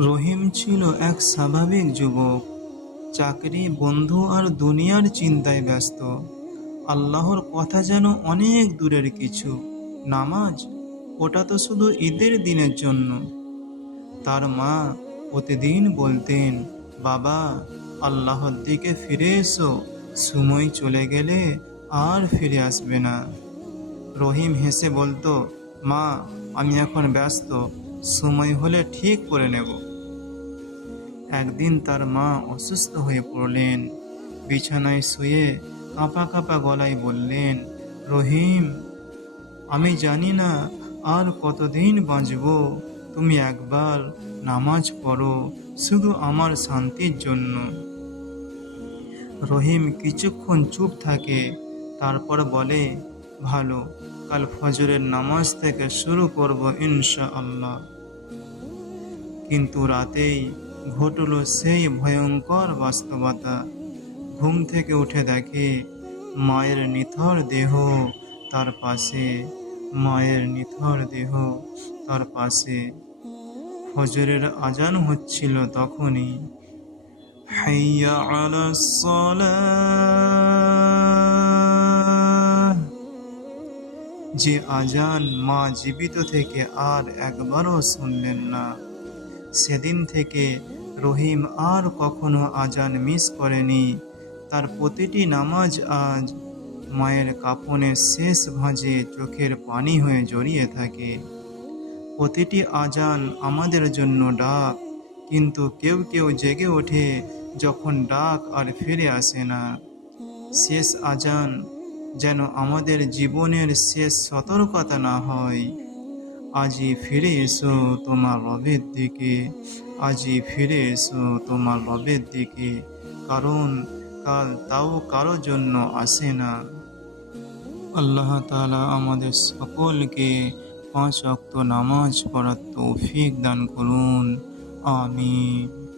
রহিম ছিল এক স্বাভাবিক যুবক। চাকরি, বন্ধু আর দুনিয়ার চিন্তায় ব্যস্ত। আল্লাহর কথা যেন অনেক দূরের কিছু। নামাজ? ওটা তো শুধু ঈদের দিনের জন্য। তার মা প্রতিদিন বলতেন, বাবা, আল্লাহর দিকে ফিরে এসো। সময় চলে গেলে আর ফিরে আসবে না। রহিম হেসে বলতো, মা, আমি এখন ব্যস্ত। সময় হলে ঠিক করে নেব। একদিন তার মা অসুস্থ হয়ে পড়লেন। বিছানায় শুয়ে কাঁপা কাঁপা গলায় বললেন, রহিম, আমি জানি না আর কতদিন বাঁচব। তুমি একবার নামাজ পড়ো, শুধু আমার শান্তির জন্য রহিম কিছুক্ষণ চুপ থাকে, তারপর বলে, ভালো, কাল ফজরের নামাজ থেকে শুরু করব ইনশা আল্লাহ কিন্তু রাতেই ঘটল সেই ভয়ঙ্কর বাস্তবতা। ঘুম থেকে উঠে দেখে মায়ের নিথর দেহ তার পাশে, মায়ের নিথর দেহ তার পাশে। ফজরের আজান হচ্ছিল তখনই। হাইয়া আলাস যে আজান মা জীবিত থেকে আর একবারও শুনলেন না। সেদিন থেকে রহিম আর কখনো আজান মিস করেনি। তার প্রতিটি নামাজ আজ মায়ের কাপনের শেষ ভাঁজে চোখের পানি হয়ে জড়িয়ে থাকে। প্রতিটি আজান আমাদের জন্য ডাক, কিন্তু কেউ কেউ জেগে ওঠে যখন ডাক আর ফিরে আসে না। শেষ আজান যেন আমাদের জীবনের শেষ সতর্কতা না হয়। আজই ফিরে এসো তোমার রবের দিকে। আজই ফিরে এসো তোমার রবের দিকে। কারণ কাল তাও কারও জন্য আসে না। আল্লাহ তালা আমাদের সকলকে পাঁচ অক্ত নামাজ পড়ার তৌফিক দান করুন। আমিন।